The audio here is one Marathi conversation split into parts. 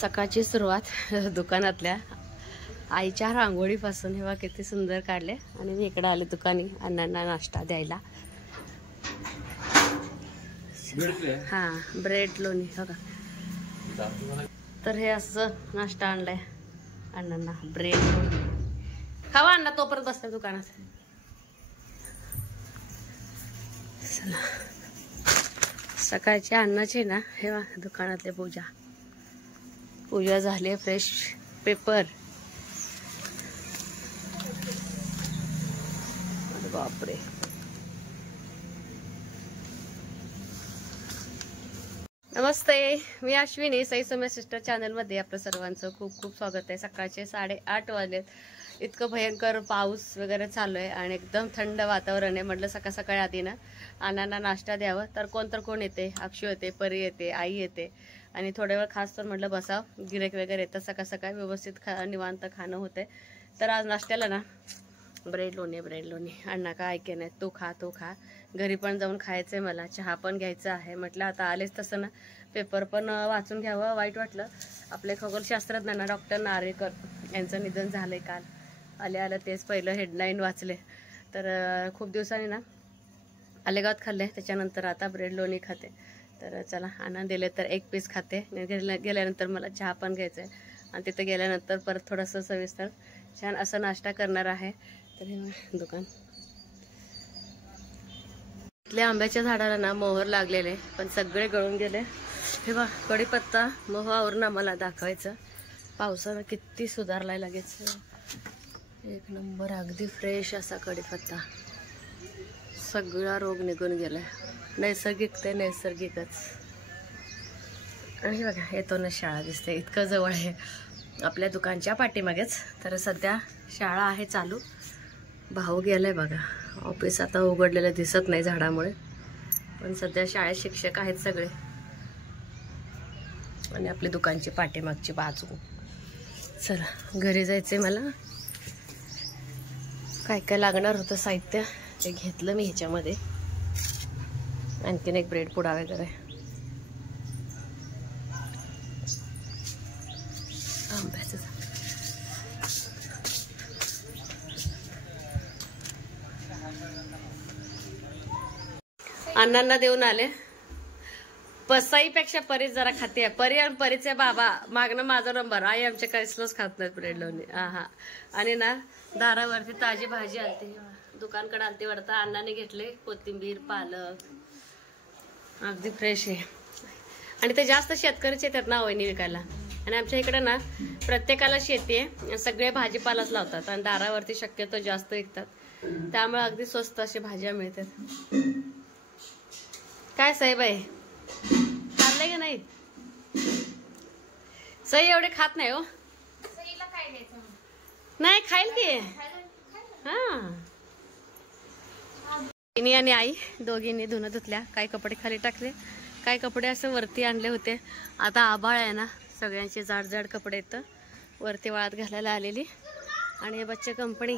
सकाळची सुरुवात दुकानातल्या आईच्या रांगोळीपासून. हे किती सुंदर काढले. आणि मी इकडे आले दुकानी अण्णांना नाश्ता द्यायला. हा ब्रेड लोणी बघा. तर हे असं नाश्ता आणलाय अण्णांना, ब्रेड लोणी खावा अण्णा, तोपर्यंत बसते दुकानात. चला सकाळच्या अन्नाची ना हे दुकानातले पूजा झाली. फ्रेश पेपर, बापरे. नमस्ते, मी अश्विनी. सई सोम्या सिस्टर चॅनल मध्ये आपलं सर्वांचं खूप खूप स्वागत आहे. सकाळचे 8:30 वाजलेत. इतकं भयंकर पाऊस वगैरे चालू आहे आणि एकदम थंड वातावरण आहे. म्हटलं सकाळ सकाळी आधी ना अण्णांना नाश्ता द्यावं. तर कोण येते, अक्षू येते, परी येते, आई येते आणि थोड्या वेळ खास तर म्हटलं बसाव, गिरेक वगैरे येतं. सकाळ सकाळी व्यवस्थित निवांत खाणं होतंय. तर आज नाश्त्याला ना ब्रेड लोणी. अण्णा का ऐके नाही, तो खा. घरी पण जाऊन खायचंय मला, चहा पण घ्यायचा आहे. म्हटलं आता आलेच तसं ना पेपर पण वाचून घ्यावं. वाईट वाटलं, आपले खगोलशास्त्रज्ञ ना डॉक्टर नार्वेकर यांचं निधन झालंय काल. आलं तेच पहिलं हेडलाईन वाचले. तर खूप दिवसांनी ना आलेगावात खाल्ले, त्याच्यानंतर आता ब्रेड लोणी खाते. तर चला आनंद दिले तर एक पीस खाते. गेल्यानंतर मला चहा पण घ्यायचा आहे आणि तिथे गेल्यानंतर परत थोडंसं सविस्तर छान असं नाश्ता करणार आहे. तर हे दुकान इथल्या आंब्याच्या झाडाला ना मोहर लागलेले पण सगळे गळून गेले. हे बा कढीपत्ता मोहावरून आम्हाला दाखवायचं. पावसानं किती सुधारलाय लगेच. एक नंबर अगदी फ्रेश असा कढीपत्ता. सगळा रोग निघून गेलाय. नैसर्गिक ते नैसर्गिकच. आणि बघा येतो ना शाळा दिसते, इतकं जवळ आहे आपल्या दुकानच्या पाठीमागेच. तर सध्या शाळा आहे चालू. भाऊ गेलाय बघा. ऑफिस आता उघडलेलं दिसत नाही झाडामुळे, पण सध्या शाळेत शिक्षक आहेत सगळे. आणि आपली दुकानची पाठीमागची बाजू. चला घरी जायचंय मला. काय काय लागणार होतं साहित्य ते घेतलं मी ह्याच्यामध्ये. आणखीन एक ब्रेड पुडा वगैरे. आंब्याचं अण्णांना देऊन आले. पसाईपेक्षा परी जरा खाते. परी आणि परीचे बाबा मागणं माझा नंबर. आई आमच्या कसलंच खात नाहीत ब्रेड लोणी. हा आणि ना दारावरती ताजी भाजी आणते, दुकानकडे आणते वाटतं. अण्णाने घेतले कोथिंबीर, पालक, अगदी फ्रेश आहे. आणि ते जास्त शेतकरीच येतात ना वहिनी विकायला. आणि आमच्या इकडे ना प्रत्येकाला शेती आहे, सगळे भाजीपालाच लावतात आणि दारावरती शक्यतो जास्त विकतात. त्यामुळे अगदी स्वस्त अशी भाज्या मिळतात. काय साहेब आहे खाल्लंय का नाही? सई एवढे खात नाही हो. नाही खाईल की. हा आणि आई दोघींनी धुणं धुतल्या. काही कपडे खाली टाकले, काही कपडे असं वरती आणले होते. आता आभाळ आहे ना, सगळ्यांचे जाड कपडे येतं वरती वाळत घालायला आलेली. आणि हे बच्चे कंपनी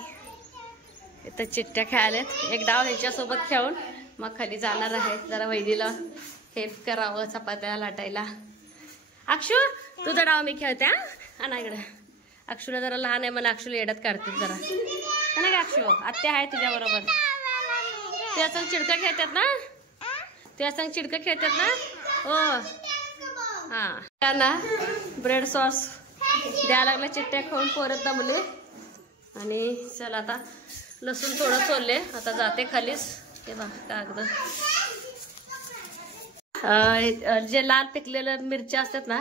इथं चिट्ट्या खेळाल्यात. एक डाव ह्याच्यासोबत खेळून मग खाली जाणार आहे. जरा वैदीला हेल्प करावं चपात्या लाटायला. अक्षू तुझा डाव मी खेळते. हा इकडे अक्षूला जरा लहान आहे, मला अक्षूला येड्यात काढते जरा. नाही का अक्षू, आत्या आहे तुझ्या बरोबर. त्या संग चिडकं खेळतात ना, त्या संग चिडकं खेळतात ना. हो हा. त्यांना ब्रेड सॉस द्यायला लागला. चिट्ट्या खाऊन परत दमले. आणि चल आता लसूण थोडं सोलले, आता जाते खालीच. हे बघ कागद, जे लाल पिकलेल्या मिरच्या असतात ना,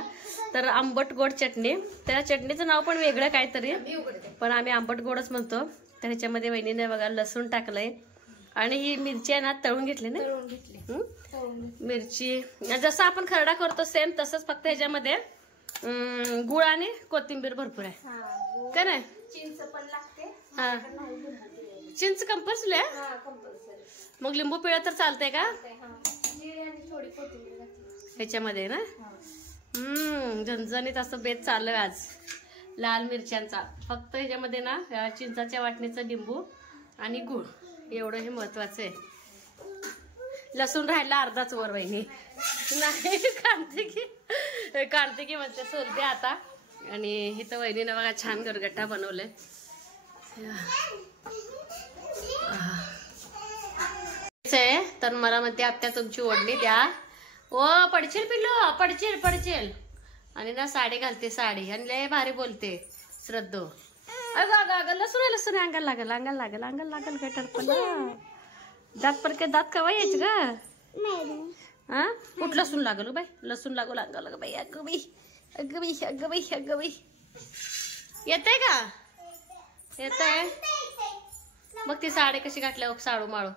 तर आंबट गोड चटणी. त्या चटणीचं नाव पण वेगळं काहीतरी, पण आम्ही आंबट गोडच म्हणतो. तर ह्याच्यामध्ये वहिनीने बघा लसूण टाकलंय. आणि ही मिरची आहे ना तळून घेतली ना, मिरची जसं आपण खरडा करतो सेम तसंच, फक्त ह्याच्यामध्ये गुळ आणि कोथिंबीर भरपूर आहे का नाही. चिंच पण लागते. हा चिंच कंपल्सरी आहे. मग लिंबू पिळा तर चालतंय का ह्याच्यामध्ये ना. झणझणीत असं बेत चाललंय आज लाल मिरच्यांचा. फक्त ह्याच्यामध्ये ना चिंचाच्या वाटणीचं लिंबू आणि गुळ एवढं हे महत्वाचं आहे. लसूण राहिला अर्धाच वर वहिनी नाही कांदे की कार्तिकी म्हणते सोलते आता. आणि इथं वहिनीनं बघा छान गरगट्टा बनवले. तर मला म्हणते आत्या तुमची ओढणी द्या. ओ पडशील पिल्लू, पडशील पडशील. आणि ना साडी घालते, साडी आणि लय भारी बोलते श्रद्धो. अगं लसूण लसूण अंगाला लागल, अंगाला लागल, अंगाला लागल काय टरपला. दात पडके दात कवा यायच ग. हा कुठ लसूण लागल बाई, लसूण लागू लागल बाई. अगं बाई अगं बाई अगं बाई अगं बाई. येतंय का, येतंय. मग ती साडी कशी घातल्या साडू माळू.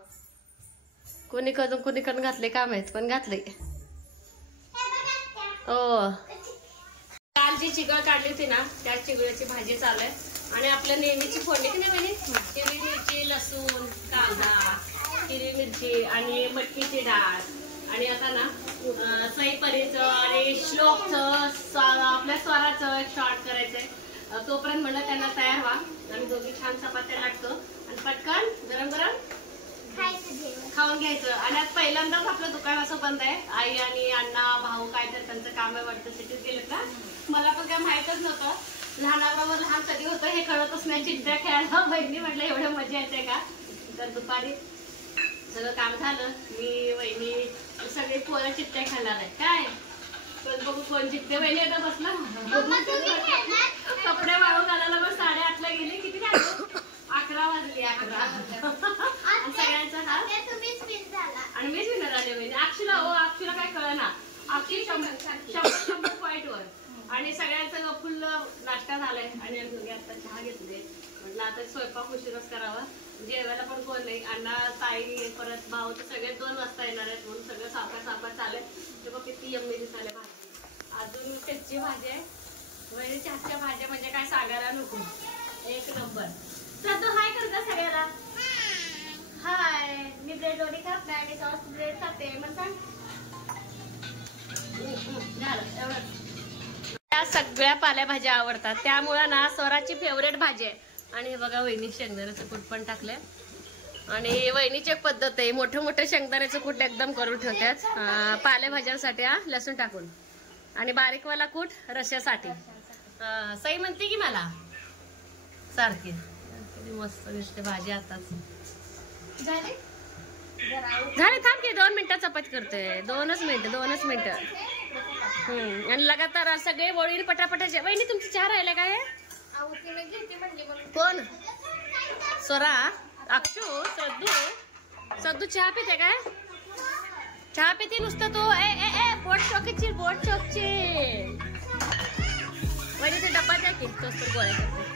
कुणीकडून घातले काय माहित, पण घातले. हो काल जी चिगळ काढली होती ना त्या चिगळीची भाजी चालू आहे. आणि आपल्या नेहमीची फोडणी की नाही हिरवी मिरची, लसूण, कांदा, हिरवी मिरची आणि मटकीची डाळ. आणि आता ना सईपरीचं आणि श्लोकचं आपल्या स्वराचं एक शॉर्ट करायचंय. तोपर्यंत म्हणलं त्यांना तयार व्हा. आणि दोघी छान चपात्या लागतो आणि पटकन गरम गरम खाऊन घ्यायचं. आणि आज पहिल्यांदाच आपलं दुकान असं बंद आहे. आई आणि अण्णा भाऊ काय तर त्यांचं काम आहे वाटतं, सिटीत गेलेत ना. मला पण काय माहितच नव्हतं. लहानाबरोबर लहान कधी होतं हे कळतच नाही. चिट्ट्या खेळायला बहिणी म्हटलं एवढं मजा येते का. तर दुपारी सगळं काम झालं. मी वहिनी सगळे पोरं चिट्ट्या खेळणार आहे काय. पण बघू कोण जिंकते. वहिनी आता बसला कपडे वाळू घालायला मग 8:30ला गेले. किती झालं 11 वाजले. 11 सगळ्यांचा हा आणि मीच विनर आले. वहिनी अक्षुला हो अक्षुला काय कळ ना. अक्षी 100 पॉईंटवर. आणि सगळ्यांचं फुल नाश्ता झालाय. आणि आम्ही आता चहा घेतले. म्हटलं आता स्वयंपाक उशीरच करावा. जेवायला पण कोण नाही. अण्णा ताई परत भाऊ तर सगळे 2 वाजता येणार आहेत. म्हणून सगळं सापात चाललंय. ते बघ किती यम्मी दिसायला भाजी. अजून कच्ची भाजी आहे. वहिनीच्या हातच्या भाज्या म्हणजे काय सांगायला नको. एक नंबर. तर तो हाय करता सगळ्याला. हाय मी ब्रेड रोटी खात नाही. मी सॉस ब्रेड खाते. मग सांग झालं एवढं. त्या सगळ्या पालेभाज्या आवडतात. त्यामुळं ना स्वराची फेवरेट भाजी आहे. आणि हे बघा वहिनी शेंगदाण्याचं कूट पण टाकलंय. आणि वहिनीची एक पद्धत आहे. मोठे शेंगदाण्याचं कूट एकदम करून ठेवतात पालेभाज्यांसाठी. लसूण टाकून. आणि बारीकवाला कूट रश्यासाठी. सई म्हणते की मला सारखी. किती मस्त दिसते भाजी. आताच झाले थांब की 2 मिनिटात चपाती करतोय. 2च मिनिटं. आणि लगातार सगळे वळील पटापटाचे. वहिनी तुमची चहा राहिला काय. कोण स्वरा, अक्षू, सद्दू चहा पिते काय. चहा पिते नुसतं तू. ए बोट चौकीची वहिनी ते डब्बा द्या की तोच तर गोळ्या करते.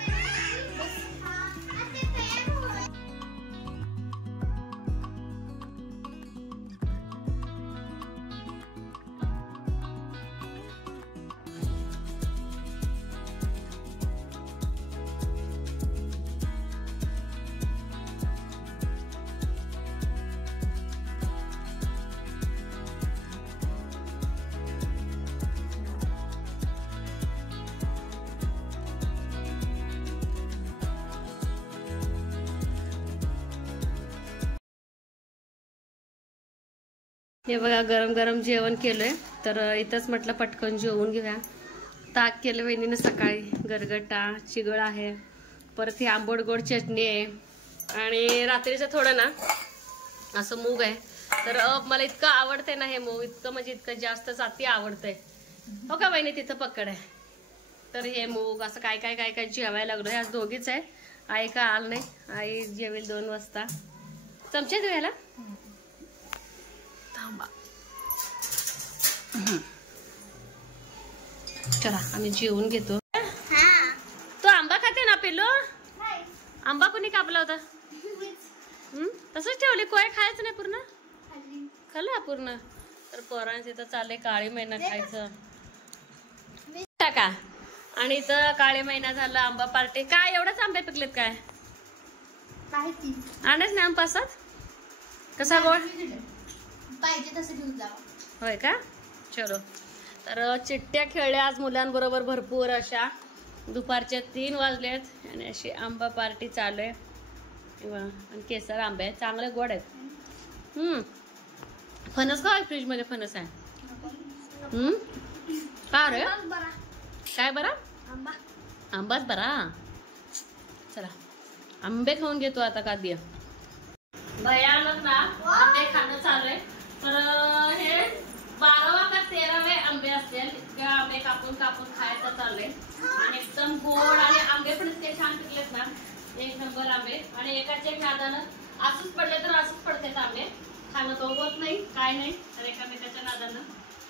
हे बघा गरम गरम जेवण केलंय. तर इथंच म्हटलं पटकन जेवून घेऊया. ताक केलं वहिनीनं सकाळी. गरगटा चिगळ आहे. परत ही आंबट गोड चटणी आहे. आणि रात्रीचं थोडं ना असं मूग आहे. तर मला इतकं आवडतंय ना हे मूग. इतकं म्हणजे इतकं जास्तच अति आवडतंय. हो का वहिनी तिथं पकड आहे. तर हे मूग असं काय काय काय काय जेवायला लागलोय. आज दोघीच आहे. आई का आल नाही. आई जेवेल 2 वाजता. चमचे धुवायला चला आम्ही जेवून घेतो. तो आंबा खाते ना पिल्लू. आंबा कोणी कापला होता. तसंच ठेवली. कोय खायचं नाही पूर्ण. खाल्ला पूर्ण. तर पोरांचं इथं चाललंय काळी महिना खायचं टाका. आणि इथं काळी महिना झाला आंबा पार्टी. काय एवढंच आंबे पिकलेत काय. आणच ना आंबा पासात. कसा गोळ पाहिजे तसं घेऊन जावा. होय का. चलो तर चिट्ट्या खेळल्या आज मुलांबरोबर भरपूर अशा. दुपारच्या 3 वाजलेत आणि अशी आंबा पार्टी चालू आहे. आणि केसर आंबे आहेत चांगले गोड आहेत. फणस का फ्रीज मध्ये फणस आहे. का रे बरा काय बरा आंबा आंबाच बरा. चला आंबे खाऊन घेतो आता. का दिया भयानक ना आंबे खाणं चालू आहे. तर हे 12वा का 13वे आंबे असतील. इतके आंबे कापून कापून खायचं चाललंय. आणि एकदम गोड आणि आंबे पण इतके छान पिकलेत ना. एक नंबर आंबे. आणि एकाच एक नादानं असंच पडले तर असंच पडतात आंबे. खाणं तो होत नाही काय नाही. तर एकामेकाच्या नादानं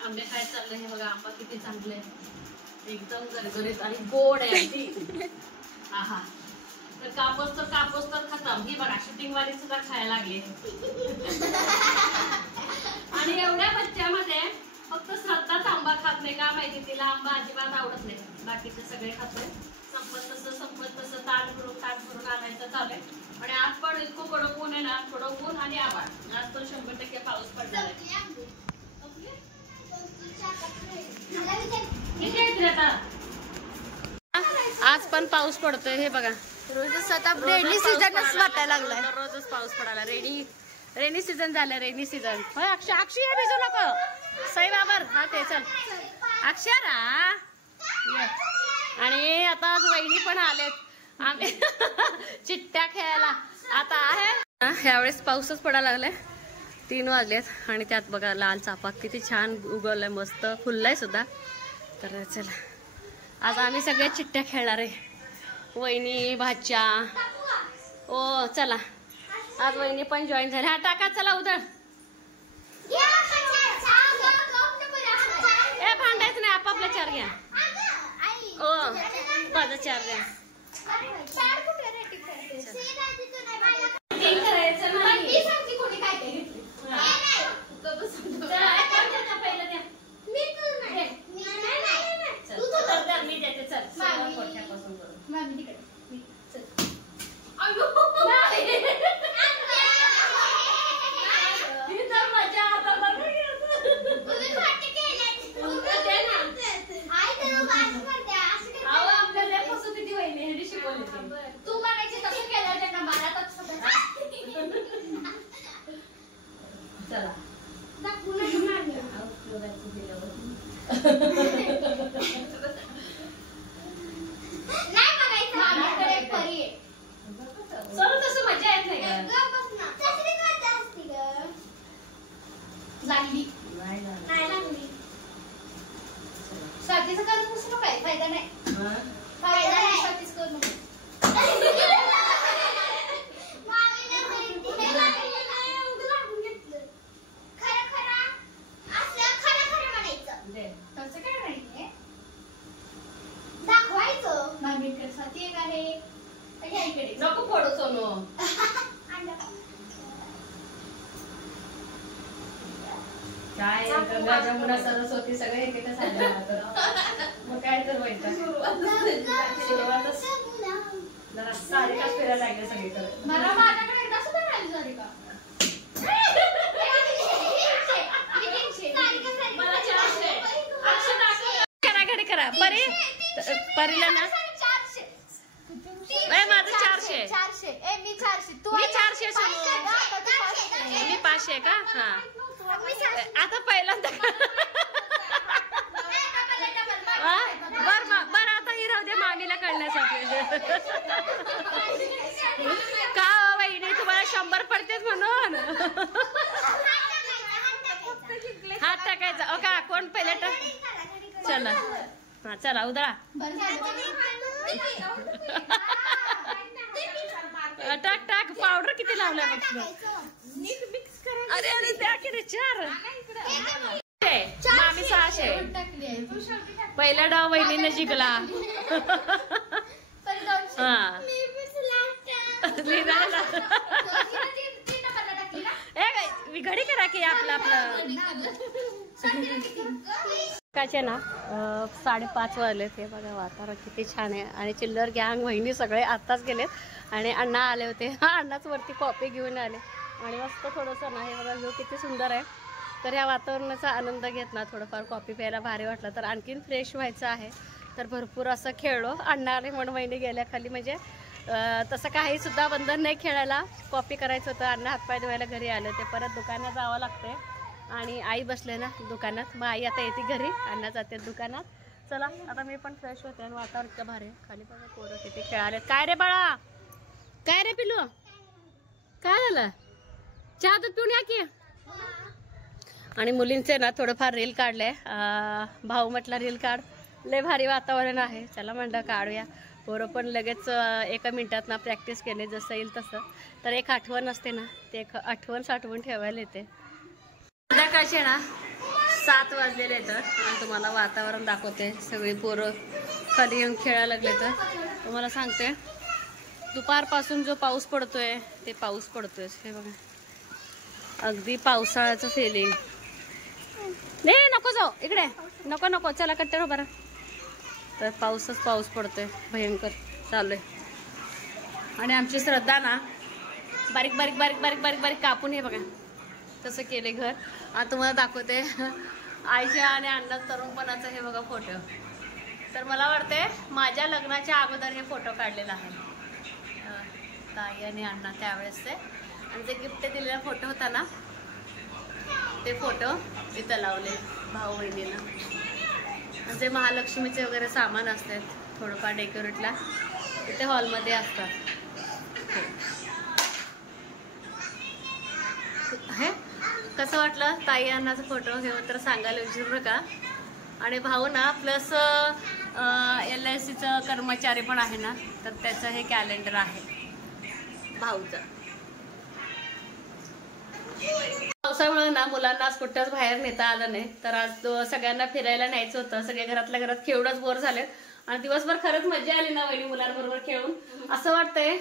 आंबे खायचं चाललंय. हे बघा आंबा किती चांगले एकदम गरगरीत आणि गोड आहे अगदी. आहा तर कापूस तर खतम. ही बघा शूटिंग वाली सुद्धा खायला लागली. आणि एवढ्या बच्च्यामध्ये फक्त श्रद्धाच आंबा खात नाही. का माहिती तिला आंबा अजिबात आवडत नाही. बाकीचे सगळे खातोय. संपत तसं ताट भरून आणायचं चालू आहे. आणि आज पण इतकं कडक ऊन आहे ना. कडक ऊन आणि आभाळ. आज पण 100% पाऊस पडणार आहे. आज पण पाऊस पडतोय. हे बघा रोजच आता रेनी सीझनच वाटायला लागलाय. रोजच पाऊस पडायला. रेनी सीझन झालं. रेनी सीझन होय. अक्षय भिजू नको. सई बाबर हा ते चल अक्षरा. आणि आता आज वहिनी पण आलेत. आम्ही चिट्ट्या खेळायला आता आहे. ह्यावेळेस पाऊसच पडायला लागलाय. 3 वाजलेत आणि त्यात बघा लाल चाफा किती छान उगवलाय. मस्त फुललाय सुद्धा. तर चला आज आम्ही सगळे चिट्ट्या खेळणार आहे. वहिनी भाच्या ओ चला आज वहिनी पण जॉईन झाली. हा टाका चला उधळ. ए भांडायचं नाही. आपापला चार घ्या. ओ माझा चार घ्या. करायचं नाही. मी देते चल. तू म्हणायचे कसं केलं त्यांना मला चला सर तसं मजा येत नाही. लागली नाही लागली. स्वातीचं करून पुसलो काय फायदा नाही. फायदा नाही स्वातीच करून. नको फोडू सोनू. काय गंगा जमुना सरस्वती सगळे एकेच सांगितलं. मग काय तर व्हायचं. सुरुवातच जरा सारिकाच फिरायला लागले सगळीकडे. मला माझ्याकडे एकदा सुद्धा नाही झाली का. मला 400 करा घडी करा. परीला ना माझं 400. 400 ए मी 400 तू मी 400 मी 500 का. हा आता पहिल्यांदा बर आता ही राहू दे मामीला कळण्यासाठी. का वहिनी तुम्हाला 100 पडतेच म्हणून. हात टाकायचा. का कोण पहिले टाक. चला हा चला उधळा. टाक पावडर किती लावलाय बघ. अरे अरे द्या की रे 4. मामी 600. पहिला डाव वहिनीने जिंकला. हा घडी करा की आपलं काचे ना 5:30 वाजले. ते बघा वातावरण किती छान आहे. आणि चिल्लर गँग वहिनी सगळे आत्ताच गेलेत. आणि अण्णा आले होते. अण्णाच वरती कॉफी घेऊन आले. आणि मस्त थोडंसं ना हे बघा व्ह्यू किती सुंदर आहे. तर ह्या वातावरणाचा आनंद घेत ना थोडंफार कॉफी प्यायला भारी वाटलं. तर आणखीन फ्रेश व्हायचं आहे. तर भरपूर असं खेळलो. अण्णा आले म्हणून वहिनी गेल्या खाली. म्हणजे तसं काही सुद्धा बंधन नाही खेळायला. कॉफी करायचं होतं. अण्णा हातपाय धुवायला घरी आलं. ते परत दुकानात जावं लागतंय. आणि आई बसले ना दुकानात. मग आई आता येते घरी, अण्णा जाते दुकानात. चला आता मी पण फ्रेश होते आणि वातावरण इतकं भारी आहे. खाली बघा पोरं किती खेळाले. काय रे बाळा, काय रे पिलू, काय झालं? चहा दूध पिऊन या की. आणि मुलींचे ना थोडंफार रील काढले. भाऊ म्हटलं रील काढ, लय भारी वातावरण आहे. चला म्हणलं काढूया. पोरं पण लगेच 1 मिनिटात ना प्रॅक्टिस केले, जसं येईल तसं. तर एक आठवण असते ना, ते एक आठवण साठवून ठेवायला येते. संध्याकाळचे ना 7 वाजलेले तर आणि तुम्हाला वातावरण दाखवते. सगळी पोरं खाली येऊन खेळायला लागले. तर तुम्हाला सांगते दुपारपासून जो पाऊस पडतोय ते पाऊस पडतोय. हे बघा अगदी पावसाळ्याचं फिलिंग. नाही नको जाऊ इकडे, नको नको, चला कट्टर हो बरं. तर पाऊसच पाऊस पडतोय, भयंकर चालू आहे. आणि आमची श्रद्धा ना बारीक बारीक बारीक बारीक बारीक बारीक कापून हे बघा तसं केले घर. आता तुम्हाला दाखवते आईच्या आणि अण्णा तरुणपणाचा हे बघा फोटो. तर मला वाटते माझ्या लग्नाच्या अगोदर हे फोटो काढलेला आहे, ताई आणि अण्णा त्यावेळेस ते. आणि जे गिफ्ट दिलेला फोटो होता ना ते फोटो इथं लावले भाऊ बहिणीनं. जे महालक्ष्मीचे वगैरे सामान असतात थोडंफार डेकोरेटला इथे हॉलमध्ये असतात. हे कसं वाटलं ताई अण्णाचा फोटो हे तर सांगायला विसरू नका. आणि भाऊ ना प्लस LICचं कर्मचारी पण आहे ना, तर त्याचं हे कॅलेंडर आहे भाऊचं. पावसामुळे ना मुलांना आज कुठंच बाहेर नेता आलं नाही. तर आज सगळ्यांना फिरायला न्यायचं होतं. सगळे घरातल्या घरात खेळूनच बोर झालेत. आणि दिवसभर खरंच मजा आली ना वहिनी मुलांबरोबर खेळून. असं वाटतंय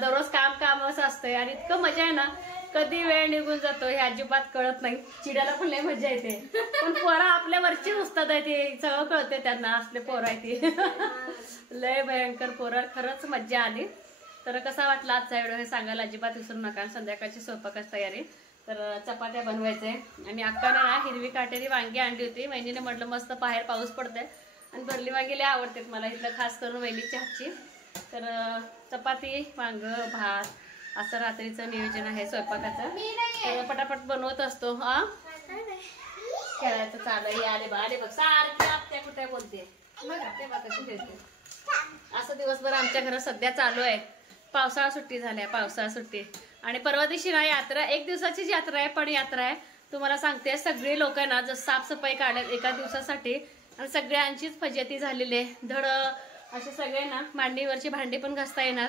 दररोज काम असं असतंय आणि इतकं मजा आहे ना, कधी वेळ निघून जातो हे अजिबात कळत नाही. चिड्याला पण लय मजा येते. पण पोरं आपल्या वरची उस्ताद आहे, ते सगळं कळते त्यांना. असले पोरं आहे ती लय भयंकर पोरं. खरंच मजा आली. तर कसा वाटला आजचा व्हिडिओ हे सांगायला अजिबात विसरू नका. संध्याकाळची स्वयंपाकाची तयारी. तर चपात्या बनवायचे आणि अक्काने ना हिरवी काटेरी वांगी आणली होती. वहिनीने म्हटलं मस्त बाहेर पाऊस पडतोय आणि भरली वांगी लय आवडतात मला इथलं, खास करून वहिनीच्या हातची. तर चपाती वांग भात असं रात्रीचं नियोजन आहे स्वयंपाकाचं. तर पटापट बनवत असतो. हा खेळायचं चालू आले बघ सारखी आपल्या कुठे बोलते ते बघ कशी खेळते. असं दिवसभर आमच्या घरात सध्या चालू आहे. पावसाळा सुट्टी झाल्या, पावसाळा सुट्टी. आणि परवा दिवशी ना यात्रा, 1 दिवसाचीच यात्रा आहे, पण यात्रा आहे तुम्हाला सांगते. सगळे लोक ना जर साफसफाई काढल्यात 1 दिवसासाठी आणि सगळ्यांचीच फजिती झालेली आहे. धड असे सगळे ना मांडीवरची भांडी पण घासता येणार,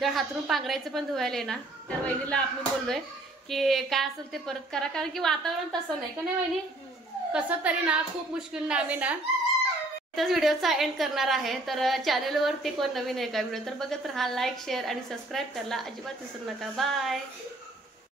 धड हातरून पांघरायचं पण धुवायला येणार. तर वहिनीला आपण बोललोय की काय असेल ते परत करा, कारण की वातावरण तसं नाही का नाही वहिनी. कसं तरी ना खूप मुश्किल ना आम्ही ना व्हिडिओचा एंड करणार आहे. तर चॅनलवरती कोण नवीन आहे का व्हिडिओ तर बघत राहा. लाईक शेअर आणि सबस्क्राईब करायला अजिबात विसरू नका. बाय.